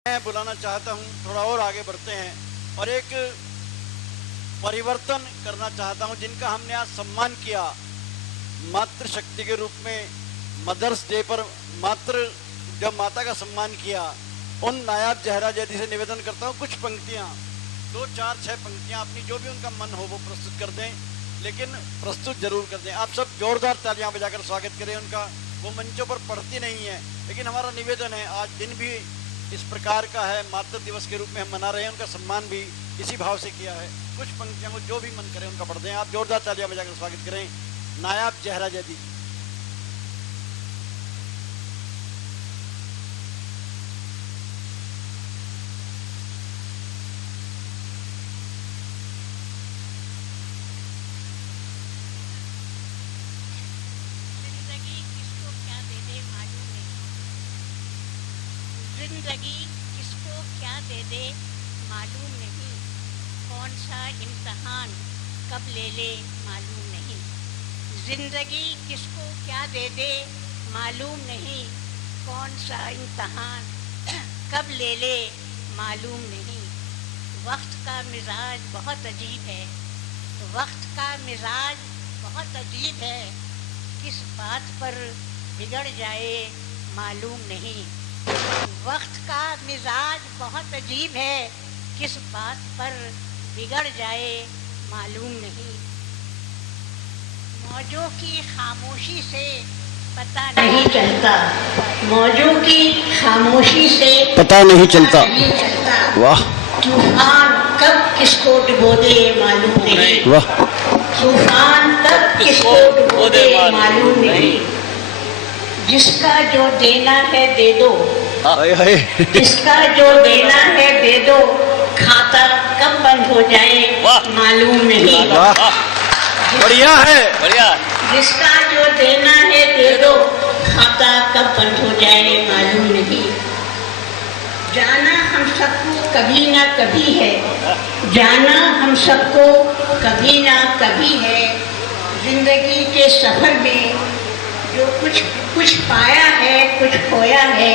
मैं बुलाना चाहता हूं, थोड़ा और आगे बढ़ते हैं और एक परिवर्तन करना चाहता हूं जिनका हमने आज सम्मान किया मातृशक्ति के रूप में। मदर्स डे पर जब माता का सम्मान किया, उन नायाब जहरा जैदी से निवेदन करता हूं कुछ पंक्तियां, 2, 4, 6 पंक्तियां अपनी जो भी उनका मन हो वो प्रस्तुत कर दें, लेकिन प्रस्तुत जरूर कर दें। आप सब जोरदार तालियां बजाकर स्वागत करें उनका। वो मंचों पर पढ़ती नहीं है, लेकिन हमारा निवेदन है, आज दिन भी इस प्रकार का है, मातृ दिवस के रूप में हम मना रहे हैं, उनका सम्मान भी इसी भाव से किया है। कुछ पंक्तियों को जो भी मन करे उनका पढ़ दें। आप जोरदार तालियां बजाकर स्वागत करें नायाब जहरा जैदी। जिंदगी किसको क्या दे दे मालूम नहीं, कौन सा इम्तहान कब ले ले मालूम नहीं। जिंदगी किसको क्या दे दे मालूम नहीं, कौन सा इम्तहान कब ले ले मालूम नहीं। वक्त का मिजाज बहुत अजीब है, वक्त का मिजाज बहुत अजीब है, किस बात पर बिगड़ जाए मालूम नहीं। वक्त का मिजाज बहुत अजीब है, किस बात पर बिगड़ जाए मालूम नहीं। मौजों की खामोशी से पता नहीं चलता, मौजों की खामोशी से पता नहीं चलता। वाह। तूफान कब किसको डुबो दे मालूम नहीं। वाह। तूफान कब किसको डुबो दे मालूम नहीं। जिसका जो देना है दे दो, जिसका जो देना है दे दो, खाता कब बंद हो जाए मालूम नहीं। बढ़िया है, बढ़िया। जिसका जो देना है दे दो, खाता कब बंद हो जाए मालूम नहीं। जाना हम सबको कभी ना कभी है, जाना हम सबको कभी ना कभी है। जिंदगी के सफर में जो कुछ पाया है, कुछ खोया है।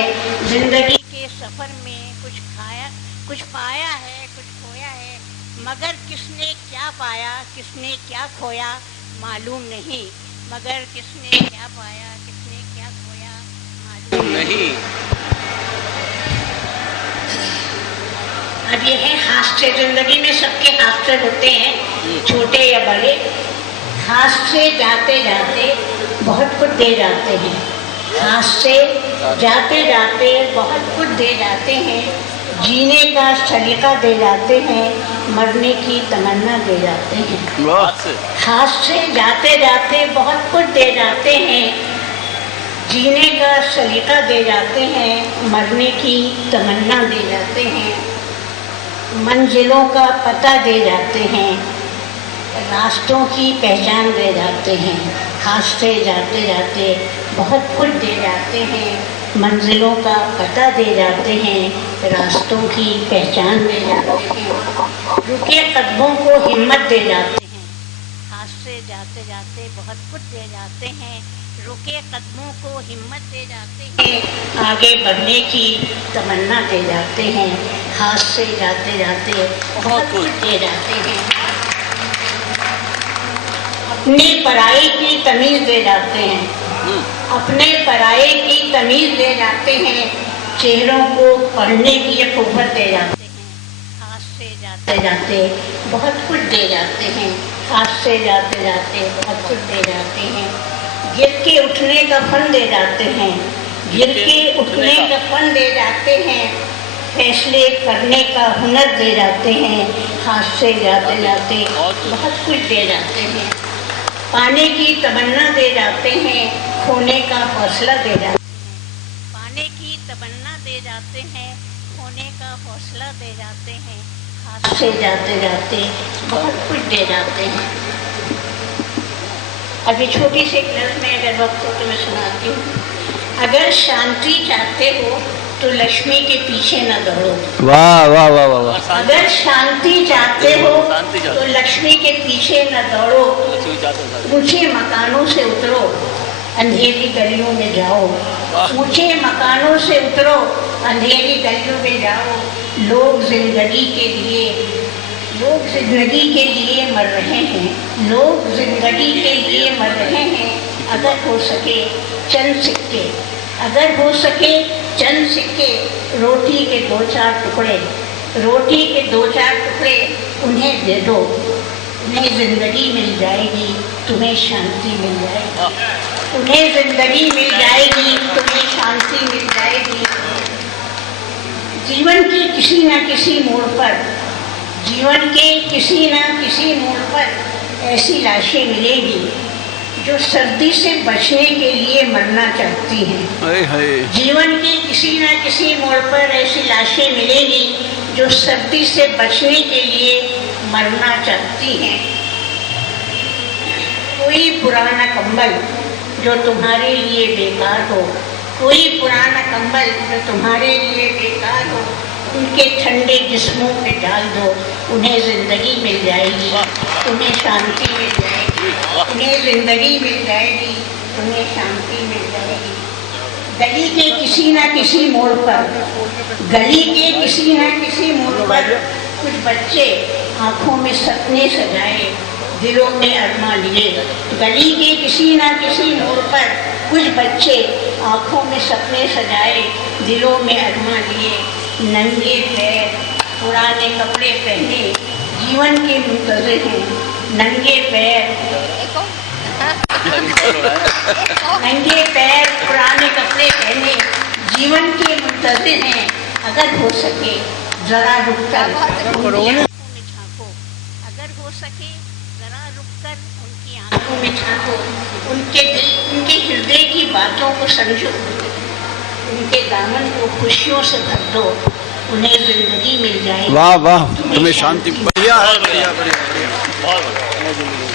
जिंदगी के सफर में कुछ पाया है, कुछ खोया है, मगर किसने क्या पाया, किसने क्या खोया मालूम नहीं। मगर किसने क्या पाया, किसने क्या खोया मालूम नहीं। अब ये है हास्य। जिंदगी में सबके हास्य होते हैं, छोटे या बड़े। हास्य जाते जाते बहुत कुछ दे जाते हैं, हास्य जाते जाते बहुत कुछ दे जाते हैं। जीने का सलीका दे जाते हैं, मरने की तमन्ना दे जाते हैं। हास्य जाते जाते बहुत कुछ दे जाते हैं, जीने का सलीका दे जाते हैं, मरने की तमन्ना दे जाते हैं। मंजिलों का पता दे जाते हैं, रास्तों की पहचान दे जाते हैं। हास्य जाते जाते बहुत कुछ दे जाते हैं, मंजिलों का पता दे जाते हैं, रास्तों की पहचान दे जाते हैं। रुके कदमों को हिम्मत दे जाते हैं। हास्य जाते जाते बहुत कुछ दे जाते हैं, रुके कदमों को हिम्मत दे जाते हैं, आगे बढ़ने की तमन्ना दे जाते हैं। हास्य जाते जाते बहुत कुछ दे जाते हैं। अपने पराये की तमीज दे जाते हैं, अपने पराये की तमीज दे जाते हैं, चेहरों को पढ़ने की कुव्वत दे जाते हैं। हाथ से जाते जाते बहुत कुछ दे जाते हैं, हाथ से जाते जाते बहुत कुछ दे जाते हैं। गिर के उठने का फन दे जाते हैं, गिर के उठने का फन दे जाते हैं, फैसले करने का हुनर दे जाते हैं। हाथ से जाते जाते बहुत कुछ दे जाते हैं। पाने की तमन्ना दे जाते हैं, खोने का हौसला दे जाते हैं। पाने की तमन्ना दे जाते हैं, खोने का हौसला दे जाते हैं। हाथ से जाते जाते बहुत कुछ दे जाते हैं। अभी छोटी सी क्लास में अगर वक्त हो तो मैं सुनाती हूँ। अगर शांति चाहते हो तो लक्ष्मी के पीछे न दौड़ो। वाह वाह वाह वाह। अगर शांति चाहते हो तो लक्ष्मी के पीछे न दौड़ो। ऊंचे मकानों से उतरो, अंधेरी गलियों में जाओ। ऊंचे मकानों से उतरो, अंधेरी गलियों में जाओ, लोग जिंदगी के लिए मर रहे हैं, लोग जिंदगी के लिए मर रहे हैं। अगर हो सके चंद सिक्के, अगर हो सके चंद सिक्के, रोटी के 2-4 टुकड़े, रोटी के 2-4 टुकड़े उन्हें दे दो, उन्हें जिंदगी मिल जाएगी, तुम्हें शांति मिल जाएगी। उन्हें जिंदगी मिल जाएगी, तुम्हें शांति मिल जाएगी। जीवन के किसी न किसी मोड़ पर, जीवन के किसी न किसी मोड़ पर ऐसी लाशें मिलेगी जो सर्दी से बचने के लिए मरना चाहती हैं। जीवन के किसी न किसी मोड़ पर ऐसी लाशें मिलेगी जो सर्दी से बचने के लिए मरना चाहती हैं। कोई पुराना कंबल जो तुम्हारे लिए बेकार हो, कोई पुराना कंबल जो तुम्हारे लिए बेकार हो, उनके ठंडे जिस्मों पे डाल दो, उन्हें जिंदगी मिल जाएगी, तुम्हें शांति मिल जाएगी। उन्हें जिंदगी मिल जाएगी, तुम्हें शांति मिल जाएगी। गली के किसी न किसी मोड़ पर, गली के किसी न किसी मोड़ पर कुछ बच्चे आंखों में सपने सजाए, दिलों में अरमा लिए। गली के किसी न किसी मोड़ पर कुछ बच्चे आंखों में सपने सजाए, दिलों में अरमा लिए। नंगे पैर पुराने कपड़े पहने जीवन के मुंतज़िर हैं, नंगे पैर नंगे पैर पुराने कपड़े पहने जीवन के मुंतज़िर हैं। अगर हो सके जरा रुककर उनकी आंखों में झांको, अगर हो सके जरा रुककर उनकी आंखों में झांको, उनके दिल, उनके हृदय की बातों को समझो, उनके दामन को खुशियों से भर दो, उन्हें जिंदगी मिल जाएगी। वाह वाह, तुम्हें शांति। बढ़िया है, बढ़िया बढ़िया बढ़िया, बहुत बढ़िया।